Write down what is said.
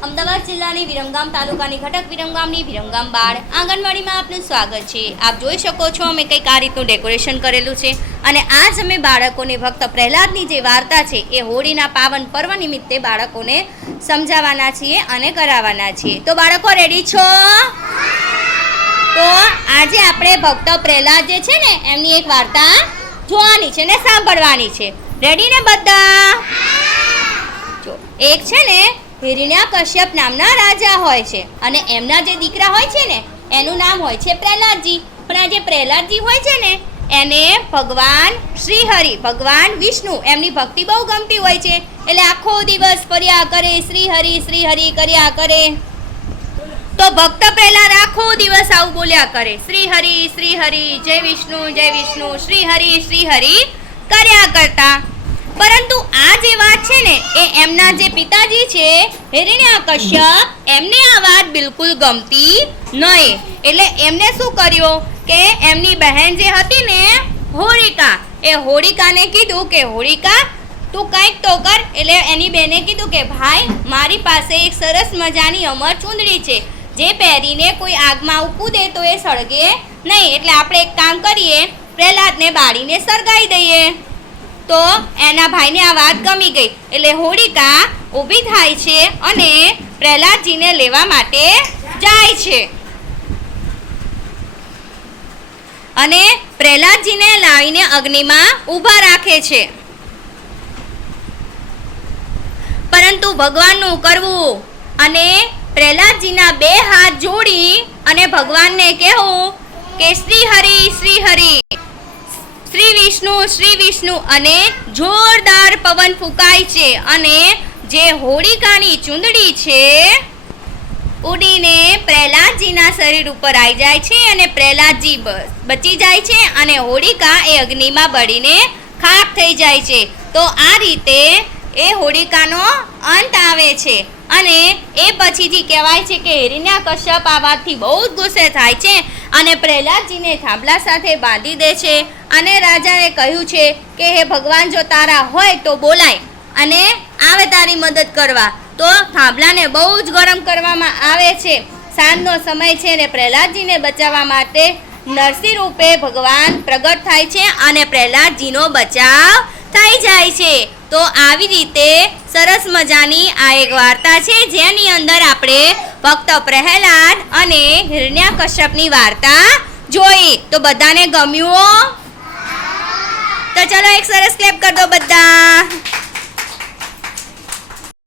અમદાવાદ જિલ્લાની વિરમગામ તાલુકાની ઘટક વિરમગામની વિરમગામ બાળ આંગણવાડીમાં આપનું સ્વાગત છે। આપ જોઈ શકો છો અમે કંઈક આ રીતનું ડેકોરેશન કરેલું છે અને આજ અમે બાળકોને ભક્ત પ્રહલાદની જે વાર્તા છે એ હોળીના પાવન પર્વ નિમિત્તે બાળકોને સમજાવવાના છીએ અને કરાવવાના છીએ। તો બાળકો રેડી છો? તો આજે આપણે ભક્ત પ્રહલાદ જે છે ને એમની એક વાર્તા જોવાની છે ને સાંભળવાની છે। રેડી ને બધા? જો એક છે ને હિરણ્યકશ્યપ નામના રાજા હોય છે અને એમના જે દીકરા હોય છે ને એનું નામ હોય છે પ્રહલાદજી। પણ આ જે પ્રહલાદજી હોય છે ને એને ભગવાન શ્રીહરિ ભગવાન વિષ્ણુ એમની ભક્તિ બહુ ગમતી હોય છે, એટલે આખો દિવસ ફર્યા કરે, શ્રીહરિ શ્રીહરિ કર્યા કરે। તો ભક્ત પ્રહલાદ આખો દિવસ આવું બોલ્યા કરે, શ્રીહરિ શ્રીહરિ, જય વિષ્ણુ શ્રીહરિ શ્રીહરિ કર્યા કરતા। પરંતુ આ જે વાત છે ને એ એમના જે પિતાજી છે હિરણ્યકશ્યપ એમને આ વાત બિલકુલ ગમતી નહીં, એટલે એમને શું કર્યું કે એમની બહેન જે હતી ને હોળિકા, એ હોળિકાને કીધું કે હોળિકા તું કંઈક તો કર। એટલે એની બહેને કીધું કે ભાઈ મારી પાસે એક સરસ મજાની અમર ચૂંદડી છે, જે પહેરીને કોઈ આગમાં કૂદે તો એ સળગે નહીં, એટલે આપણે એક કામ કરીએ, પ્રહલાદને બાળીને સળગાવી દઈએ। તો એના ભાઈને આ વાત ગમી ગઈ, એટલે હોળિકા ઊભી થાય છે અને પ્રહલાદજીને લેવા માટે જાય છે અને પ્રહલાદજીને લાવીને અગ્નિમાં ઊભા રાખે છે। પરંતુ ભગવાનનું કરવું અને પ્રહલાદજીના બે હાથ જોડી અને ભગવાનને કહેવું કે શ્રીહરિ શ્રીહરિ, શ્રી વિષ્ણુ અને જોરદાર પવન ફૂંકાય છે અને જે હોળિકાની ચૂંદડી છે ઉડીને પ્રહલાદજીના શરીર ઉપર આવી જાય છે અને પ્રહલાદજી બચી જાય છે અને હોળિકા એ અગ્નિમાં બળીને ખાક થઈ જાય છે। તો આ રીતે એ હોળિકાનો અંત આવે છે અને એ પછીથી કહેવાય છે કે હિરણ્યકશ્યપ આ વાતથી બહુ જ ગુસ્સે થાય છે અને પ્રહલાદજીને થાંભલા સાથે બાંધી દે છે અને રાજાએ કહ્યું છે કે હે ભગવાન, જો તારા હોય તો બોલાય અને આવે તારી મદદ કરવા। તો થાંભલાને બહુ જ ગરમ કરવામાં આવે છે, સાંજનો સમય છે અને પ્રહલાદજીને બચાવવા માટે નરસિંહ રૂપે ભગવાન પ્રગટ થાય છે અને પ્રહલાદજીનો બચાવ થઈ જાય છે। તો આવી રીતે સરસ મજાની આ એક વાર્તા છે જેની અંદર આપણે ફક્ત પ્રહલાદ અને હિરણ્યકશ્યપની વાર્તા જોઈ। તો બધાને ગમ્યું? તો ચલો એક સરસ ક્લેપ કરી દો બધા।